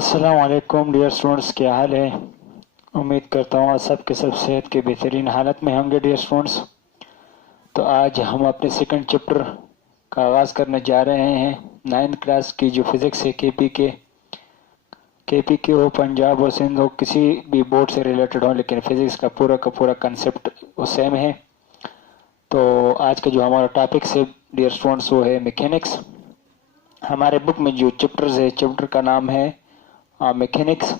अस्सलामुअलैकुम dear students, क्या हाल है। उम्मीद करता हूँ आप सब के सब सेहत के बेहतरीन हालत में होंगे डियर स्टूडेंट्स। तो आज हम अपने सेकंड चैप्टर का आगाज़ करने जा रहे हैं। 9th क्लास की जो फिज़िक्स है के पी के हो, पंजाब हो, सिंध हो, किसी भी बोर्ड से रिलेटेड हो, लेकिन फिज़िक्स का पूरा कंसेप्ट वो सेम है। तो आज का जो हमारा टॉपिक है डियर स्टूडेंट्स वो है मैकेनिक्स। हमारे बुक में जो चैप्टर्स है, चैप्टर का नाम है मैकेनिक्स।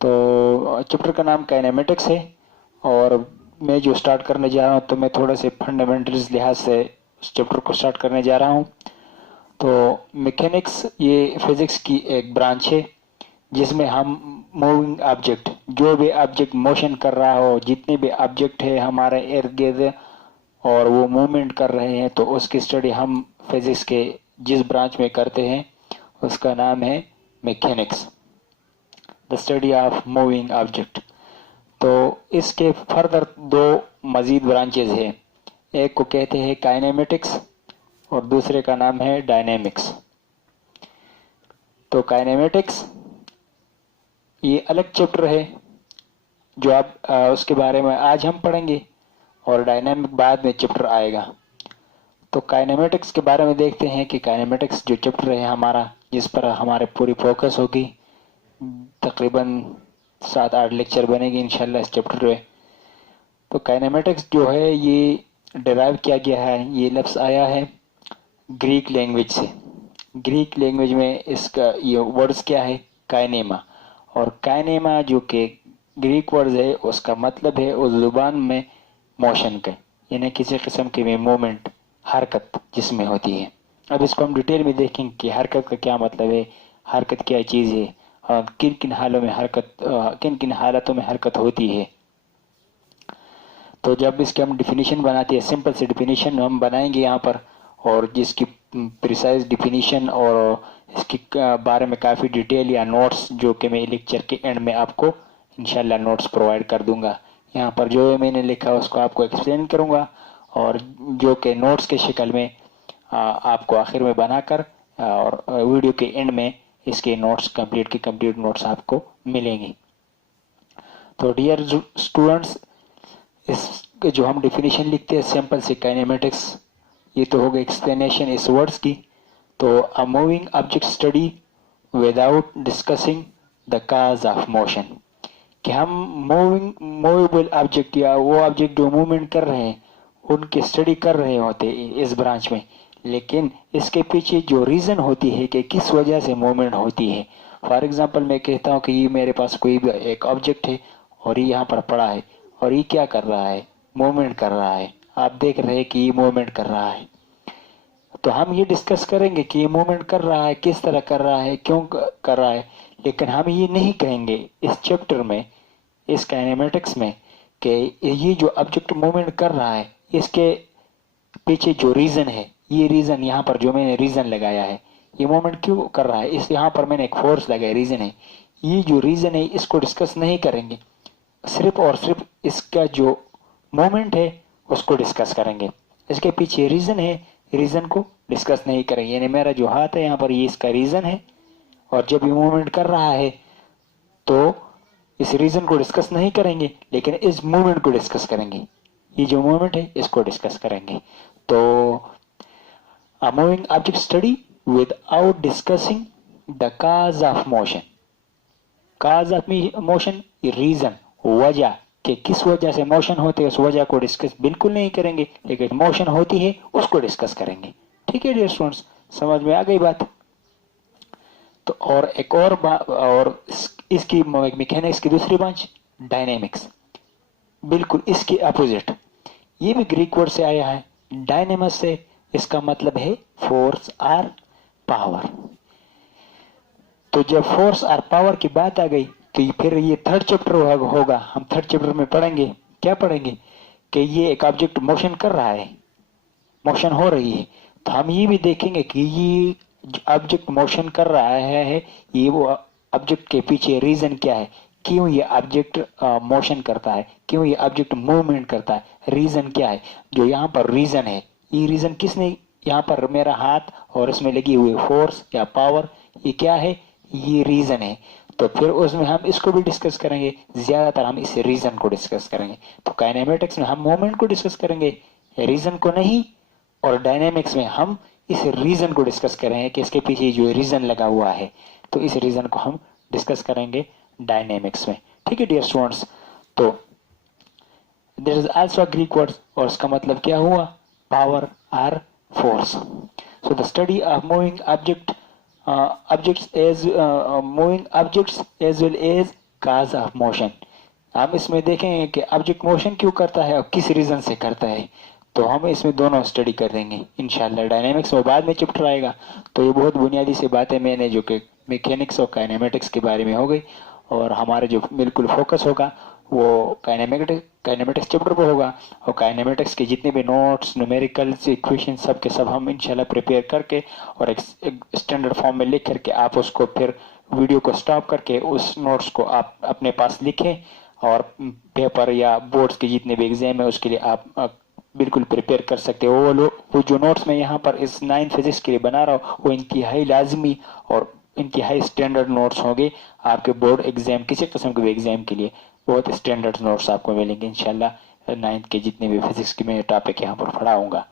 तो चैप्टर का नाम काइनेमेटिक्स है और मैं जो स्टार्ट करने जा रहा हूँ तो मैं थोड़े से फंडामेंटल्स लिहाज से उस चैप्टर को स्टार्ट करने जा रहा हूँ। तो मैकेनिक्स ये फिज़िक्स की एक ब्रांच है जिसमें हम मूविंग ऑब्जेक्ट, जो भी ऑब्जेक्ट मोशन कर रहा हो, जितने भी ऑब्जेक्ट है हमारे इर्द गिर्द और वो मूवमेंट कर रहे हैं, तो उसकी स्टडी हम फिज़िक्स के जिस ब्रांच में करते हैं उसका नाम है mechanics, the study of moving object. तो इसके फर्दर दो मजीद ब्रांचेज हैं, एक को कहते हैं काइनेमेटिक्स और दूसरे का नाम है डायनेमिक्स। तो काइनेमेटिक्स ये अलग चैप्टर है जो आप उसके बारे में आज हम पढ़ेंगे और डायनेमिक बाद में चैप्टर आएगा। तो काइनेमेटिक्स के बारे में देखते हैं कि काइनेमेटिक्स जो चैप्टर है हमारा, जिस पर हमारे पूरी फोकस होगी, तकरीबन 7-8 लेक्चर बनेगी इंशाल्लाह इस चैप्टर में। तो काइनेमेटिक्स जो है ये डिराइव किया गया है, ये लफ्ज़ आया है ग्रीक लैंग्वेज से। ग्रीक लैंग्वेज में इसका ये वर्ड्स क्या है, काइनेमा। और काइनेमा जो कि ग्रीक वर्ड्स है उसका मतलब है उस जुबान में मोशन का, यानी किसी किस्म की मूवमेंट, हरकत जिसमें होती है। अब इसको हम डिटेल में देखेंगे कि हरकत का क्या मतलब है, हरकत क्या चीज़ है और किन किन हालतों में हरकत होती है। तो जब इसके हम डिफिनीशन बनाते हैं, सिंपल से डिफिनीशन हम बनाएंगे यहाँ पर, और जिसकी प्रिसाइज डिफिनीशन और इसके बारे में काफ़ी डिटेल या नोट्स जो कि मैं लेक्चर के एंड में आपको इंशाल्लाह नोट्स प्रोवाइड कर दूंगा। यहाँ पर जो मैंने लिखा उसको आपको एक्सप्लेन करूँगा और जो कि नोट्स के शक्ल में आपको आखिर में बनाकर और वीडियो के एंड में इसके नोट्स कंप्लीट नोट्स आपको मिलेंगे। तो डियर स्टूडेंट्स, इस जो हम डिफिनीशन लिखते हैं सिंपल से काइनेमेटिक्स, ये तो हो गई एक्सप्लेनेशन इस वर्ड्स की। तो a moving object study without discussing the cause of motion, कि हम मूवेबल ऑब्जेक्ट या वो ऑब्जेक्ट जो मूवमेंट कर रहे हैं उनकी स्टडी कर रहे होते इस ब्रांच में, लेकिन इसके पीछे जो रीज़न होती है कि किस वजह से मूवमेंट होती है। फॉर एग्जांपल मैं कहता हूँ कि ये मेरे पास कोई भी एक ऑब्जेक्ट है और ये यहाँ पर पड़ा है और ये क्या कर रहा है, मूवमेंट कर रहा है। आप देख रहे हैं कि ये मूवमेंट कर रहा है, तो हम ये डिस्कस करेंगे कि ये मूवमेंट कर रहा है, किस तरह कर रहा है, क्यों कर रहा है। लेकिन हम ये नहीं कहेंगे इस चैप्टर में, इस काइनेमेटिक्स में, कि ये जो ऑब्जेक्ट मूवमेंट कर रहा है इसके पीछे जो रीज़न है, ये रीज़न यहाँ पर जो मैंने रीज़न लगाया है, ये मूवमेंट क्यों कर रहा है, इस यहाँ पर मैंने एक फोर्स लगाया, रीज़न है। ये जो रीज़न है इसको डिस्कस नहीं करेंगे, सिर्फ और सिर्फ इसका जो मोमेंट है उसको डिस्कस करेंगे। इसके पीछे रीज़न है, रीज़न को डिस्कस नहीं करेंगे। यानी मेरा जो हाथ है यहाँ पर ये इसका रीज़न है, और जब ये मूवमेंट कर रहा है तो इस रीज़न को डिस्कस नहीं करेंगे, लेकिन इस मूवमेंट को डिस्कस करेंगे। ये जो मूवमेंट है इसको डिस्कस करेंगे। तो a moving object study without discussing the cause of motion. Cause of motion, reason, वजह, कि किस वजह से मोशन होते है उस वजह को डिस्कस बिल्कुल नहीं करेंगे, लेकिन मोशन होती है उसको डिस्कस करेंगे। ठीक है डियर स्टूडेंट्स, समझ में आ गई बात। तो और एक और बात, और इसकी मैकेनिक्स की दूसरी ब्रांच डायनेमिक्स, बिल्कुल इसके अपोजिट। ये भी ग्रीक वर्ड से आया है, डायनेमस से। इसका मतलब है फोर्स और पावर। तो जब फोर्स और पावर की बात आ गई तो फिर ये थर्ड चैप्टर होगा। हम थर्ड चैप्टर में पढ़ेंगे, क्या पढ़ेंगे, कि ये एक ऑब्जेक्ट मोशन कर रहा है, मोशन हो रही है, तो हम ये भी देखेंगे कि ये ऑब्जेक्ट मोशन कर रहा है, ये वो ऑब्जेक्ट के पीछे रीजन क्या है, क्यों ये ऑब्जेक्ट मोशन करता है, क्यों ये ऑब्जेक्ट मूवमेंट करता है, रीजन क्या है। जो यहाँ पर रीजन है, ये रीजन किसने, यहाँ पर मेरा हाथ और इसमें लगी हुई फोर्स या पावर, ये क्या है, ये रीजन है। तो फिर उसमें हम इसको भी डिस्कस करेंगे, ज्यादातर हम इस रीजन को डिस्कस करेंगे। तो काइनेमेटिक्स में हम मोमेंट को डिस्कस करेंगे, रीजन को नहीं, और डायनेमिक्स में हम इस रीजन को डिस्कस करेंगे कि इसके पीछे जो रीजन लगा हुआ है, तो इस रीजन को हम डिस्कस करेंगे डायनेमिक्स में। ठीक है डियर स्टूडेंट्स, तो there is also Greek word, और उसका मतलब क्या हुआ, power or force. So the study of moving objects as moving objects as well as cause of motion। हम इसमें देखेंगे कि ऑब्जेक्ट मोशन क्यों करता है और किस रीजन से करता है, तो हम इसमें दोनों स्टडी कर देंगे इंशाल्लाह। डायनेमिक्स में बाद में चैप्टर आएगा। तो ये बहुत बुनियादी सी बातें मैंने जो कि मैकेनिक्स और काइनेमेटिक्स के बारे में हो गई, और हमारे जो बिल्कुल फोकस होगा वो काइनेमेटिक्स चैप्टर पर होगा। और काइनेमेटिक्स के जितने भी नोट्स, न्यूमेरिकल्स, इक्वेशन, सब के सब हम इंशाल्लाह प्रिपेयर करके और एक स्टैंडर्ड फॉर्म में लिख करके आप उसको फिर वीडियो को स्टॉप करके उस नोट्स को आप अपने पास लिखें, और पेपर या बोर्ड्स के जितने भी एग्जाम है उसके लिए आप बिल्कुल प्रिपेयर कर सकते हो। वो जो नोट्स मैं यहाँ पर इस 9th फिजिक्स के लिए बना रहा हूँ वो इंतहाई लाजमी और इंतहाई स्टैंडर्ड नोट्स होंगे आपके बोर्ड एग्जाम, किसी किस्म के भी एग्जाम के लिए बहुत स्टैंडर्ड नोट्स आपको मिलेंगे इंशाल्लाह। 9th के जितने भी फिजिक्स के मैं टॉपिक यहाँ पर पढ़ाऊंगा।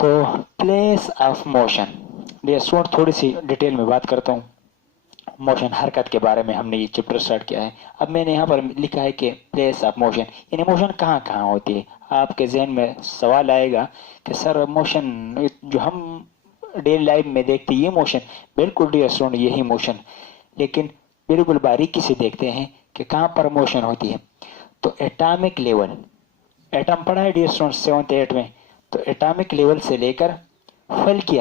तो प्लेस ऑफ मोशन, ये स्टूडेंट थोड़ी सी डिटेल में बात करता हूँ। मोशन, हरकत के बारे में हमने ये चैप्टर स्टार्ट किया है। अब मैंने यहाँ पर लिखा है कि प्लेस ऑफ मोशन, यानी मोशन कहाँ कहाँ होती है। आपके जहन में सवाल आएगा कि सर मोशन जो हम डेली लाइफ में देखते हैं ये मोशन, बिल्कुल डियर स्टूडेंट यही मोशन, लेकिन बिल्कुल बारीकी से देखते हैं कि कहाँ पर मोशन होती है। तो एटॉमिक लेवल, एटम पढ़ा है डियर स्टूडेंट 7th 8th में, तो एटॉमिक लेवल से लेकर फल्की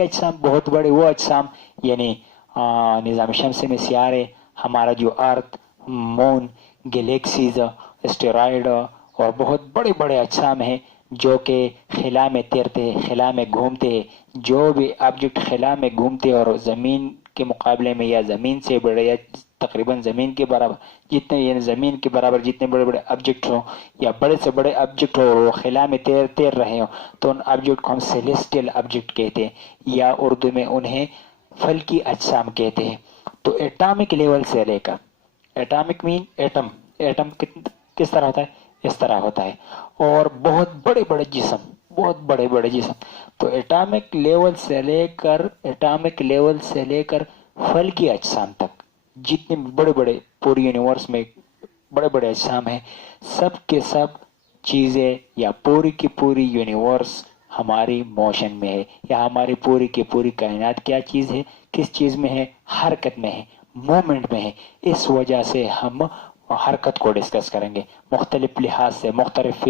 अजसाम बहुत बड़े वो अजसाम, यानी निज़ाम शम्सी में सियारे, हमारा जो अर्थ, मून, गैलेक्सीज, एस्टेरॉयड और बहुत बड़े बड़े अजसाम हैं जो कि खिला में तैरते हैं, खिला में घूमते हैं। जो भी ऑब्जेक्ट खिला में घूमते और ज़मीन के मुकाबले में या ज़मीन से बड़े या तकरीबन ज़मीन के बराबर जितने, यानी ज़मीन के बराबर जितने बड़े बड़े ऑब्जेक्ट हो या बड़े से बड़े ऑब्जेक्ट हो वो खिला में तैर रहे हो, तो उन ऑब्जेक्ट को हम सेलेस्टियल ऑब्जेक्ट कहते हैं, या उर्दू में उन्हें फल्की अजसाम कहते हैं। तो एटॉमिक लेवल से लेकर, एटॉमिक मीन एटम, एटम किस तरह होता है, इस तरह होता है, और बहुत बड़े बड़े जिस्म, तो एटॉमिक लेवल से लेकर फल्की अजसाम तक जितने बड़े बड़े पूरे यूनिवर्स में बड़े बड़े अजसाम हैं, सब के सब चीजें या पूरी की पूरी यूनिवर्स हमारी मोशन में है, या हमारी पूरी की पूरी कायनात क्या चीज है, किस चीज में है, हरकत में है, मूवमेंट में है। इस वजह से हम हरकत को डिस्कस करेंगे मुख्तलिफ लिहाज से, मुख्तलिफ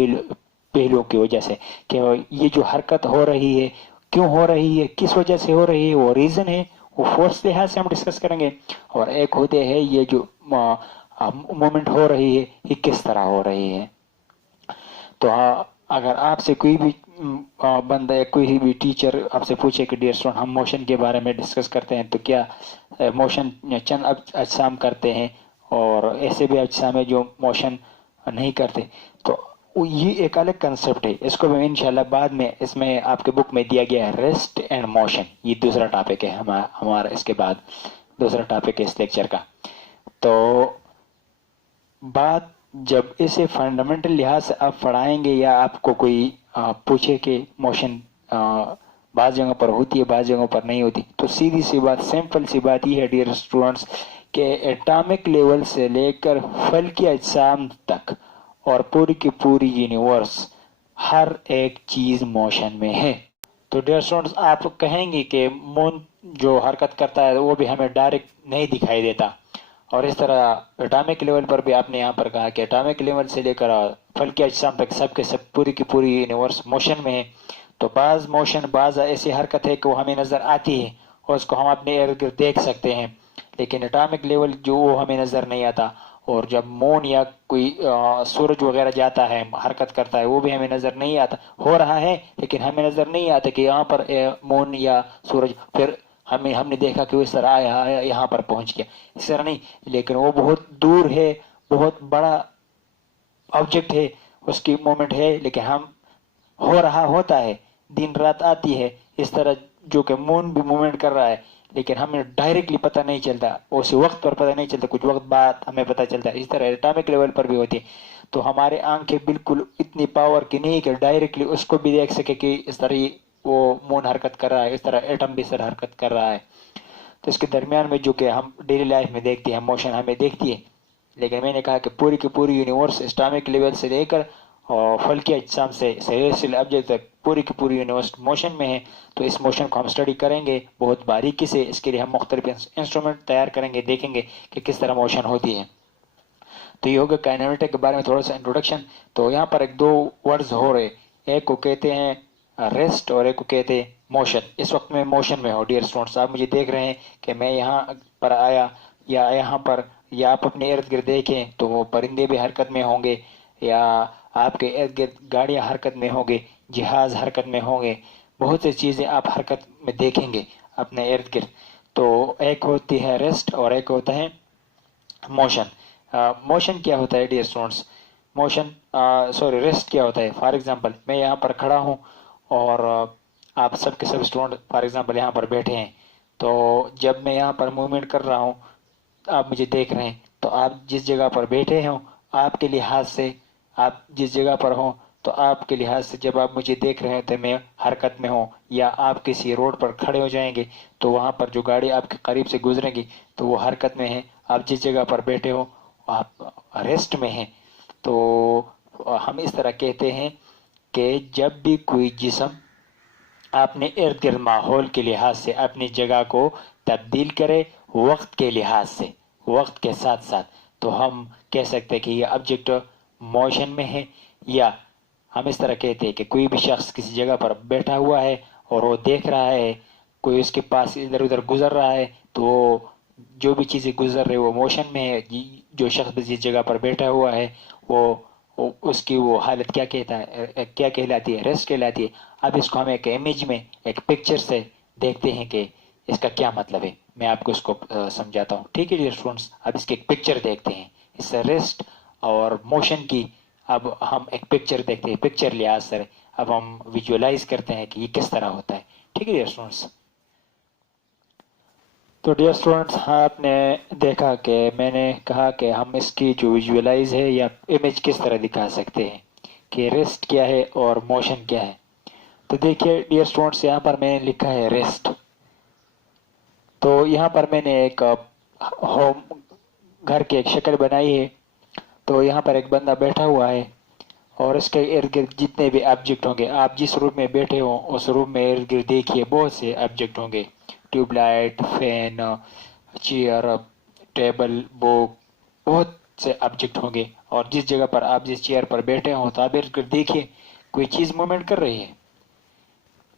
पहलुओं की वजह से, कि ये जो हरकत हो रही है क्यों हो रही है, किस वजह से हो रही है, वो रीजन है, वो फोर्स लिहाज से हम डिस्कस करेंगे। और एक होते हैं ये जो मूवमेंट हो रही है ये किस तरह हो रही है। तो अगर आपसे कोई भी बंदा या कोई भी टीचर आपसे पूछे कि डियर स्टूडेंट हम मोशन के बारे में डिस्कस करते हैं, तो क्या मोशन चंद अजसाम करते हैं और ऐसे भी अजसाम है जो मोशन नहीं करते, तो ये एक अलग कंसेप्ट है। इसको मैं इंशाल्लाह बाद में, इसमें आपके बुक में दिया गया है रेस्ट एंड मोशन, ये दूसरा टॉपिक है हमारा इसके बाद दूसरा टॉपिक है इस लेक्चर का। तो बात जब इसे फंडामेंटल लिहाज से आप पढ़ाएंगे या आपको कोई पूछे कि मोशन बाज़ जगहों पर होती है बाज़ जगहों पर नहीं होती, तो सीधी सी बात, सिंपल सी बात ये है डियर स्टूडेंट्स कि एटॉमिक लेवल से लेकर फल्की अजसाम तक और पूरी की पूरी यूनिवर्स हर एक चीज मोशन में है। तो डियर स्टूडेंट्स आप कहेंगे कि मून जो हरकत करता है वो भी हमें डायरेक्ट नहीं दिखाई देता, और इस तरह एटॉमिक लेवल पर भी आपने यहाँ पर कहा कि एटॉमिक लेवल से लेकर फल्की अजसाम तक सब के सब पूरी की पूरी यूनिवर्स मोशन में है। तो बाज मोशन, बाज ऐसी हरकत है कि वो हमें नजर आती है और उसको हम अपने इर्द गिर्द देख सकते हैं, लेकिन एटॉमिक लेवल जो वो हमें नजर नहीं आता। और जब मून या कोई सूरज वगैरह जाता है, हरकत करता है, वो भी हमें नजर नहीं आता, हो रहा है लेकिन हमें नजर नहीं आता कि यहाँ पर मून या सूरज, फिर हमने देखा कि वो इस तरह आया यहाँ पर पहुंच गया, इस तरह नहीं, लेकिन वो बहुत दूर है, बहुत बड़ा ऑब्जेक्ट है, उसकी मूवमेंट है, लेकिन हम हो रहा होता है, दिन रात आती है, इस तरह जो कि मून भी मूवमेंट कर रहा है, लेकिन हमें डायरेक्टली पता नहीं चलता, उस वक्त पर पता नहीं चलता, कुछ वक्त बाद हमें पता चलता है। इस तरह एटॉमिक लेवल पर भी होती है। तो हमारे आंखें बिल्कुल इतनी पावर की नहीं कि डायरेक्टली उसको भी देख सके कि इस तरह वो मून हरकत कर रहा है, इस तरह एटम भी सर हरकत कर रहा है। तो इसके दरमियान में जो कि हम डेली लाइफ में देखते हैं, मोशन हमें देखती है। लेकिन मैंने कहा कि पूरी की पूरी यूनिवर्स एटॉमिक लेवल से लेकर और फल्की अजसाम से सेलेस्टियल ऑब्जेक्ट तक पूरी की पूरी यूनिवर्स मोशन में है। तो इस मोशन को हम स्टडी करेंगे बहुत बारीकी से। इसके लिए हम मुख्तलिफ इंस्ट्रूमेंट तैयार करेंगे, देखेंगे कि किस तरह मोशन होती है। तो ये होगा काइनेमेटिक के बारे में थोड़ा सा इंट्रोडक्शन। तो यहाँ पर एक दो वर्ड्स हो रहे, एक को कहते हैं रेस्ट और एक को कहते हैं मोशन। इस वक्त मैं मोशन में हूँ डियर स्टूडेंट्स, आप मुझे देख रहे हैं कि मैं यहाँ पर आया या यहाँ पर, या आप अपने इर्द गिर्द देखें तो वो परिंदे भी हरकत में होंगे, या आपके इर्द गिर्द गाड़ियाँ हरकत में होंगे, जहाज हरकत में होंगे, बहुत सी चीज़ें आप हरकत में देखेंगे अपने इर्द गिर्द। तो एक होती है रेस्ट और एक होता है मोशन। मोशन क्या होता है dear students? Motion sorry rest क्या होता है? फॉर एग्जांपल मैं यहाँ पर खड़ा हूँ और आप सब के सब स्टूडेंट फॉर एग्जांपल यहाँ पर बैठे हैं। तो जब मैं यहाँ पर मूवमेंट कर रहा हूँ, आप मुझे देख रहे हैं, तो आप जिस जगह पर बैठे हो आपके लिहाज से, आप जिस जगह पर हो तो आपके लिहाज से जब आप मुझे देख रहे हो तो मैं हरकत में हूँ। या आप किसी रोड पर खड़े हो जाएंगे तो वहाँ पर जो गाड़ी आपके करीब से गुजरेगी तो वो हरकत में है। आप जिस जगह पर बैठे हो आप रेस्ट में हैं। तो हम इस तरह कहते हैं कि जब भी कोई जिस्म अपने इर्द गिर्द माहौल के लिहाज से अपनी जगह को तब्दील करे वक्त के लिहाज से, वक्त के साथ साथ, तो हम कह सकते हैं कि ये ऑब्जेक्ट मोशन में है। या हम इस तरह कहते हैं कि कोई भी शख्स किसी जगह पर बैठा हुआ है और वो देख रहा है, कोई उसके पास इधर उधर गुजर रहा है, तो जो भी चीज़ें गुजर रही है वो मोशन में है। जो शख्स जिस जगह पर बैठा हुआ है वो उसकी वो हालत क्या कहता है, क्या कहलाती है? रेस्ट कहलाती है। अब इसको हम एक इमेज में, एक पिक्चर से देखते हैं कि इसका क्या मतलब है। मैं आपको इसको समझाता हूँ, ठीक है डियर स्टूडेंट्स? अब इसकी एक पिक्चर देखते हैं, इस रेस्ट और मोशन की। अब हम एक पिक्चर देखते हैं, पिक्चर लिहाज से अब हम विजुअलाइज करते हैं कि ये किस तरह होता है। ठीक है डियर स्टूडेंट्स? तो डियर स्टूडेंट्स, हाँ आपने देखा कि मैंने कहा कि हम इसकी जो विजुअलाइज है या इमेज किस तरह दिखा सकते हैं कि रेस्ट क्या है और मोशन क्या है। तो देखिए डियर स्टूडेंट्स, यहाँ पर मैंने लिखा है रेस्ट। तो यहाँ पर मैंने एक होम घर की एक शक्ल बनाई है। तो यहाँ पर एक बंदा बैठा हुआ है और इसके इर्द गिर्द जितने भी ऑब्जेक्ट होंगे, आप जिस रूम में बैठे हो उस रूम में इर्द गिर्द देखिए बहुत से ऑब्जेक्ट होंगे, tube light, fan, chair, table, book, बहुत से ऑब्जेक्ट होंगे। और जिस जगह पर आप जिस चेयर पर बैठे हो तो आप इर्द गिर्द देखिए कोई चीज़ मूवमेंट कर रही है?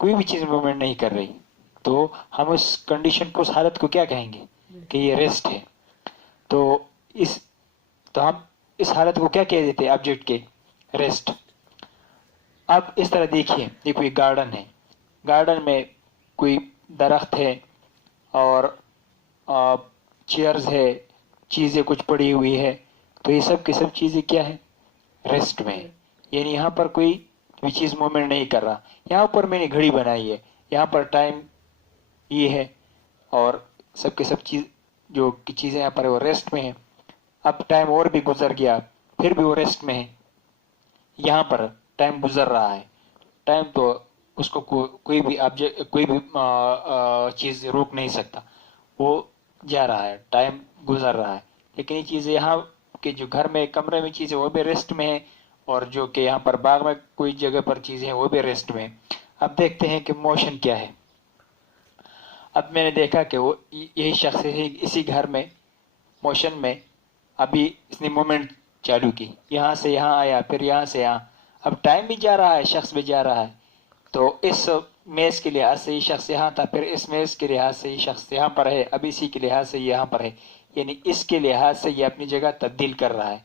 कोई भी चीज़ मूवमेंट नहीं कर रही। तो हम उस कंडीशन को, उस हालत को क्या कहेंगे कि ये रेस्ट है। तो इस तो हम इस हालत को क्या कह देते हैं ऑब्जेक्ट के? रेस्ट। अब इस तरह देखिए, ये कोई गार्डन है, गार्डन में कोई दरख्त है और चेयर्स है, चीज़ें कुछ पड़ी हुई है। तो ये सब की सब चीज़ें क्या है? रेस्ट में है। यानी यहाँ पर कोई भी चीज़ मूवमेंट नहीं कर रहा। यहाँ पर मैंने घड़ी बनाई है, यहाँ पर टाइम ये है और सब के सब चीज़ जो चीज़ें यहाँ पर है वो रेस्ट में है। अब टाइम और भी गुजर गया फिर भी वो रेस्ट में है। यहाँ पर टाइम गुजर रहा है, टाइम तो उसको कोई भी ऑब्जेक्ट, कोई भी चीज़ रोक नहीं सकता, वो जा रहा है, टाइम गुजर रहा है। लेकिन ये चीज़ें यहाँ के जो घर में कमरे में चीज़ें वो भी रेस्ट में है, और जो कि यहाँ पर बाग में कोई जगह पर चीज़ें हैं वो भी रेस्ट में है। अब देखते हैं कि मोशन क्या है। अब मैंने देखा कि वो यही शख्स इसी घर में मोशन में अभी इसने मूवमेंट चालू की, यहाँ से यहाँ आया, फिर यहाँ से यहाँ। अब टाइम भी जा रहा है, शख्स भी जा रहा है। तो इस मेज के लिहाज से ये शख्स यहाँ था, फिर इस मेज के लिहाज से ये शख्स यहाँ पर है, अब इसी के लिहाज से यहाँ पर है। यानी इसके लिहाज से ये अपनी जगह तब्दील कर रहा है।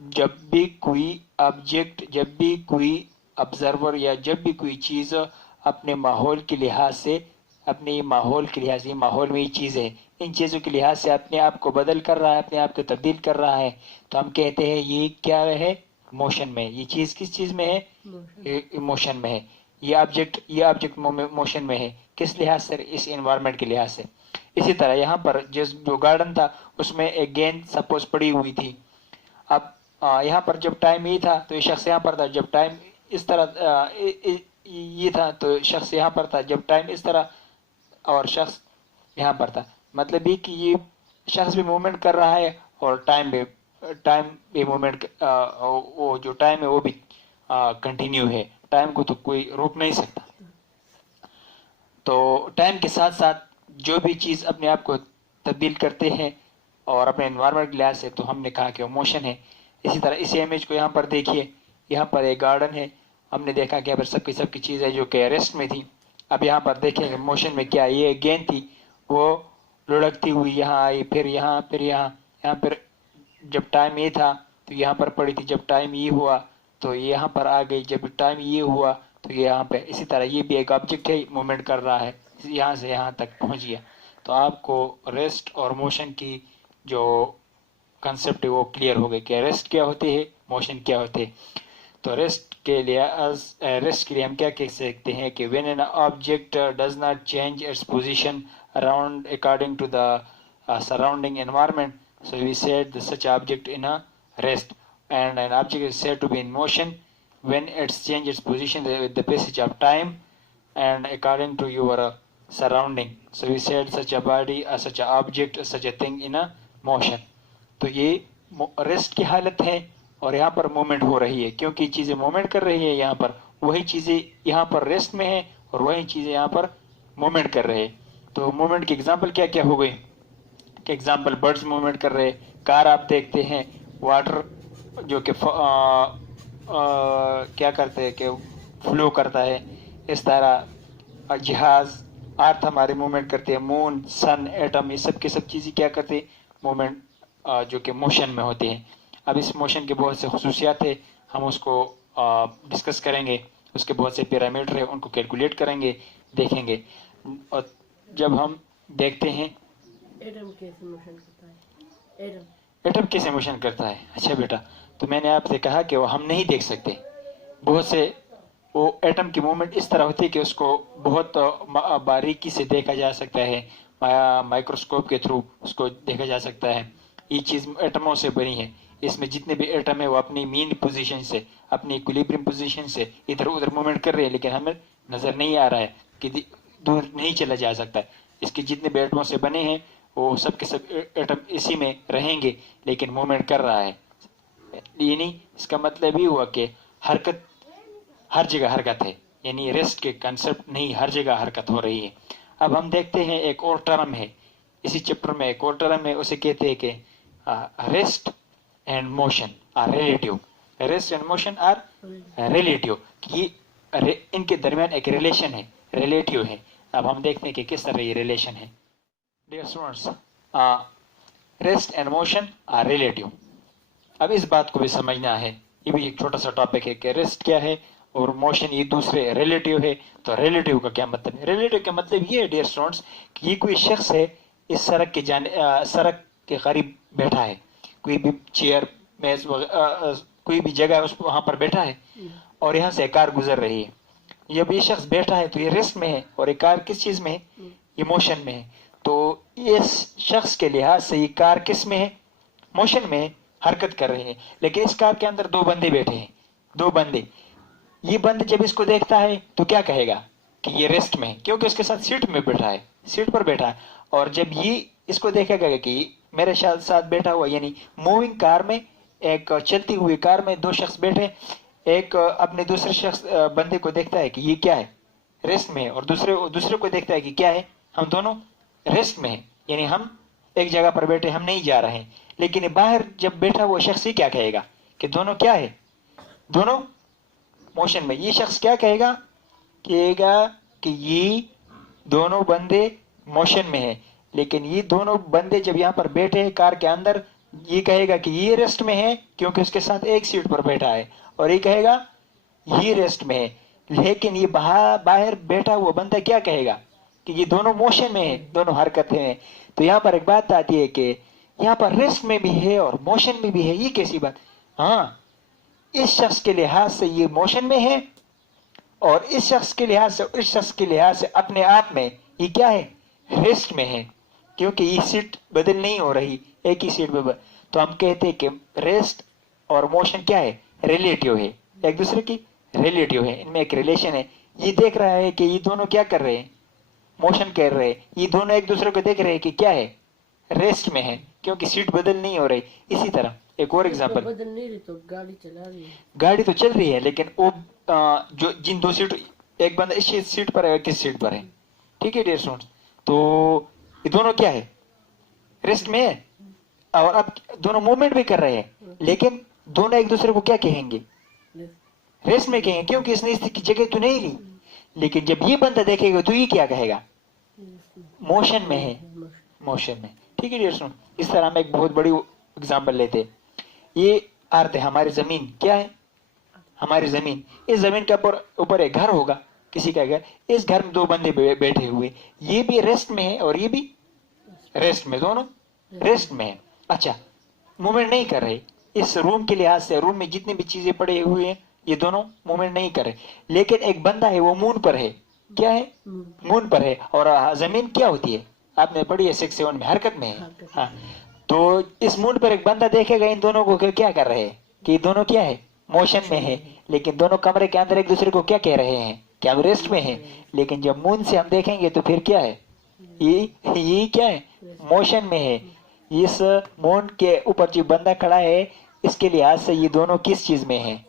जब भी कोई ऑब्जेक्ट, जब भी कोई ऑब्जर्वर या जब भी कोई चीज़ अपने माहौल के लिहाज से, अपने माहौल के लिहाज से, माहौल में ये चीज़ है, इन चीज़ों के लिहाज से अपने आप को बदल कर रहा है, अपने आप को तब्दील कर रहा है, तो हम कहते हैं ये क्या है? मोशन में। ये चीज़ किस चीज़ में है? मोशन में है। ये ऑब्जेक्ट मोशन में है, किस लिहाज से? इस एनवायरनमेंट के लिहाज से। इसी तरह यहाँ पर जो गार्डन था उसमें एक गेंद सपोज पड़ी हुई थी। अब यहाँ पर जब टाइम ये था तो ये शख्स यहाँ पर था, जब टाइम इस तरह ये था तो शख्स यहाँ पर था, जब टाइम इस तरह और शख्स यहाँ पर था। मतलब ये कि ये शख्स भी मूवमेंट कर रहा है और टाइम भी मूवमेंट, वो जो टाइम है वो भी कंटिन्यू है। टाइम को तो कोई रोक नहीं सकता। तो टाइम के साथ साथ जो भी चीज़ अपने आप को तब्दील करते हैं और अपने एनवायरनमेंट के लिहाज से, तो हमने कहा कि वो मोशन है। इसी तरह इस इमेज को यहाँ पर देखिए, यहाँ पर एक गार्डन है। हमने देखा कि यहाँ पर सबकी चीज़ें जो कि रेस्ट में थी, अब यहाँ पर देखेंगे मोशन में क्या, ये गेंद थी वो लुढ़कती हुई यहाँ आई, फिर यहाँ, फिर यहाँ पर जब टाइम ये था तो यहाँ पर पड़ी थी, जब टाइम ये हुआ तो ये यहाँ पर आ गई, जब टाइम ये हुआ तो ये यहाँ पे। इसी तरह ये भी एक ऑब्जेक्ट है, मूवमेंट कर रहा है, यहाँ से यहाँ तक पहुँच गया। तो आपको रेस्ट और मोशन की जो कंसेप्ट है वो क्लियर हो गई कि रेस्ट क्या होती है, मोशन क्या होते हैं। तो रेस्ट के लिए हम क्या कह सकते हैं कि when an object does not change its position around according to the surrounding environment, so we said that such object in a rest, and an object is said to be in motion when it changes its position with the passage of time and according to your surrounding. So we said such a body, such a object, such a thing in a motion. तो ये rest की हालत है और यहाँ पर movement हो रही है, क्योंकि चीजें मूवमेंट कर रही है यहाँ पर, वही चीजें यहाँ पर रेस्ट में है और वही चीजें यहाँ पर मूवमेंट कर रहे हैं। तो मूवमेंट की एग्जांपल क्या क्या हो गई कि एग्जांपल बर्ड्स मूवमेंट कर रहे, कार आप देखते हैं, वाटर जो कि क्या करते हैं कि फ्लो करता है, इस तरह जहाज, अर्थ हमारे मूवमेंट करते हैं, मून, सन, एटम, ये सब की सब चीज़ें क्या करते हैं, मूवमेंट जो कि मोशन में होते हैं। अब इस मोशन के बहुत से खुसूसियात है, हम उसको डिस्कस करेंगे, उसके बहुत से पैरामीटर है, उनको कैलकुलेट करेंगे, देखेंगे। और जब हम देखते हैं एटम कैसे मोशन करता है, एटम कैसे मोशन करता है, अच्छा बेटा, तो मैंने आपसे कहा कि वो हम नहीं देख सकते। बहुत से वो एटम की मूवमेंट इस तरह होती है कि उसको बहुत बारीकी से देखा जा सकता है, माइक्रोस्कोप के थ्रू उसको देखा जा सकता है। ये चीज़ एटमों से बनी है, इसमें जितने भी एटम है वो अपनी मीन पोजीशन से, अपनी इक्विलिब्रियम पोजीशन से इधर उधर मूवमेंट कर रहे हैं, लेकिन हमें नज़र नहीं आ रहा है कि दूर नहीं चला जा सकता। इसके जितने भी एटमों से बने हैं वो सब के सब एटम इसी में रहेंगे, लेकिन मूवमेंट कर रहा है। यानी इसका मतलब ये हुआ कि हरकत, हर जगह हरकत है, यानी रेस्ट के कंसेप्ट नहीं, हर जगह हरकत हो रही है। अब हम देखते हैं एक और टर्म है इसी चैप्टर में, एक और टर्म है, उसे कहते हैं कि rest and motion are relative. Rest and motion are relative, कि इनके दरमियान एक रिलेशन है, रिलेटिव है। अब हम देखते हैं कि किस तरह ये रिलेशन है। Dear students, rest and motion are relative. अब इस बात को भी समझना है, ये भी एक छोटा सा टॉपिक है कि रेस्ट क्या है और मोशन ये दूसरे रिलेटिव है। तो रिलेटिव का क्या मतलब है? रिलेटिव का मतलब ये है डियर स्टूडेंट्स कि ये कोई शख्स है, इस सड़क के सड़क के करीब बैठा है, कोई भी चेयर मेज कोई भी जगह उस वहां पर बैठा है और यहाँ से कार गुजर रही है। जब ये शख्स बैठा है तो ये रेस्ट में है और ये कार किस चीज में है, ये मोशन में है। तो इस शख्स के लिहाज से ये कार किस में है, मोशन में है, हरकत कर रहे हैं। लेकिन इस कार के अंदर दो बंदे बैठे हैं, दो बंदे। ये बंद जब इसको देखता है तो क्या कहेगा कि ये रेस्ट में है, क्योंकि उसके साथ सीट में बैठा है, सीट पर बैठा है। और जब ये इसको देखेगा कि मेरे साथ बैठा हुआ, यानी मूविंग कार में, एक चलती हुई कार में दो शख्स बैठे, एक अपने दूसरे शख्स बंदे को देखता है कि ये क्या है, रेस्ट में है, और दूसरे को देखता है कि क्या है, हम दोनों रेस्ट में है, यानी हम एक जगह पर बैठे, हम नहीं जा रहे हैं। लेकिन बाहर जब बैठा हुआ शख्स क्या कहेगा कि दोनों क्या है, दोनों मोशन में। ये शख्स क्या कहेगा कि ये दोनों बंदे मोशन में है, लेकिन ये दोनों बंदे जब यहाँ पर बैठे हैं कार के अंदर, ये कहेगा कि ये रेस्ट में है क्योंकि उसके साथ एक सीट पर बैठा है, और ये कहेगा ये रेस्ट में है। लेकिन ये बाहर बैठा हुआ बंदा क्या कहेगा कि ये दोनों मोशन में है, दोनों हरकत है। तो यहाँ पर एक बात आती है कि यहाँ पर रेस्ट में भी है और मोशन में भी है, ये कैसी बात? हाँ, इस शख्स के लिहाज से ये मोशन में है और इस शख्स के लिहाज से इस शख्स के लिहाज से अपने आप में ये क्या है, रेस्ट में है, क्योंकि ये सीट बदल नहीं हो रही, एक ही सीट पे। तो हम कहते हैं कि रेस्ट और मोशन क्या है, रिलेटिव है, एक दूसरे की रिलेटिव है, इनमें एक रिलेशन है। ये देख रहा है कि ये दोनों क्या कर रहे हैं, मोशन कर रहे हैं, ये दोनों एक दूसरे को देख रहे हैं कि क्या है, रेस्ट में है, क्योंकि सीट बदल नहीं हो रही। इसी तरह एक और एग्जांपल, बदल नहीं रही तो गाड़ी चला रही है, गाड़ी तो चल रही है, लेकिन वो जो जिन दो सीट, एक बंदा इस सीट पर है, किस सीट पर है, ठीक है डियर स्टूडेंट्स। तो ये दोनों क्या है, रेस्ट में है, और अब दोनों मूवमेंट भी कर रहे हैं, लेकिन दोनों एक दूसरे को क्या कहेंगे, रेस्ट में कहेंगे, क्योंकि इसने इसकी जगह तो नहीं ली। लेकिन जब ये बंदा देखेगा तो ये क्या कहेगा, मोशन में है, मोशन में, ठीक है डियर स्टूडेंट। इस तरह हम एक बहुत बड़ी एग्जांपल लेते हैं। ये अर्थ है, हमारी जमीन क्या है, हमारी जमीन, इस जमीन के ऊपर एक घर होगा, किसी का घर, इस घर में दो बंदे बैठे हुए, ये भी रेस्ट में है और ये भी रेस्ट में, दोनों रेस्ट में है। अच्छा, मूवमेंट नहीं कर रहे, इस रूम के लिहाज से रूम में जितनी भी चीजें पड़े हुए हैं ये दोनों मूवमेंट नहीं कर रहे, लेकिन एक बंदा है वो मून पर है, क्या है, मून पर है, और जमीन क्या होती है, आपने पढ़ी है 6-7 में, हरकत में है। हाँ, तो इस मून पर एक बंदा देखेगा इन दोनों को क्या कर रहे हैं, कि दोनों क्या है, मोशन में है, लेकिन दोनों कमरे के अंदर एक दूसरे को क्या कह रहे हैं, कि हम रेस्ट में है। लेकिन जब मून से हम देखेंगे तो फिर क्या है, ये क्या है, मोशन में है। इस मून के ऊपर जो बंदा खड़ा है इसके लिहाज से ये दोनों किस चीज में है,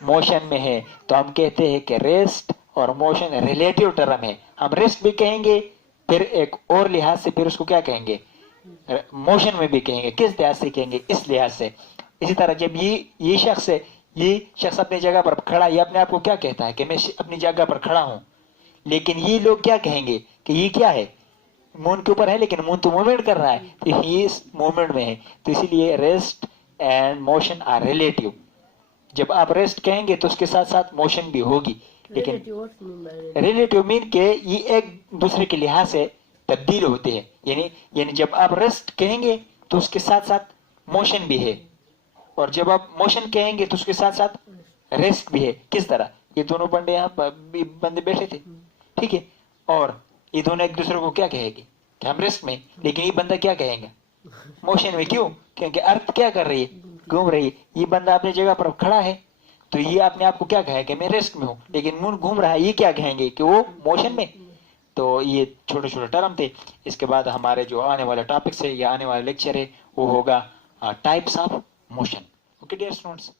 मोशन में है। तो हम कहते हैं कि रेस्ट और मोशन रिलेटिव टर्म है, हम रेस्ट भी कहेंगे, फिर एक और लिहाज से फिर उसको क्या कहेंगे, मोशन में भी कहेंगे, किस लिहाज से कहेंगे, इस लिहाज से। इसी तरह जब ये शख्स है, ये शख्स अपनी जगह पर खड़ा, ये अपने आप को क्या कहता है कि मैं अपनी जगह पर खड़ा हूं, लेकिन ये लोग क्या कहेंगे कि ये क्या है, मून के ऊपर है, लेकिन मून तो मूवमेंट कर रहा है, तो ये इस मूवमेंट में है। तो इसीलिए rest and motion are relative. जब आप रेस्ट कहेंगे तो उसके साथ साथ मोशन भी होगी, लेकिन रिलेटिव मीन के ये एक दूसरे के लिहाज से तब्दील होते हैं। यानी जब आप रेस्ट कहेंगे तो उसके साथ साथ मोशन भी है, और जब आप मोशन कहेंगे तो उसके साथ साथ रेस्ट भी है। किस तरह, ये दोनों बंदे यहाँ बंदे बैठे थे, ठीक है, और ये दोनों एक दूसरे को क्या कहेंगे कि हम रेस्ट में, लेकिन ये बंदा क्या कहेंगे, मोशन में। क्यों, क्योंकि अर्थ क्या कर रही है, घूम रही है। ये बंदा अपनी जगह पर खड़ा है तो ये अपने आप को क्या कहेगा, मैं रेस्ट में हूँ, लेकिन मून घूम रहा है, ये क्या कहेंगे कि वो मोशन में। तो ये छोटे छोटे टर्म थे। इसके बाद हमारे जो आने वाले टॉपिक्स है या आने वाला लेक्चर है वो होगा types of motion. Okay dear students.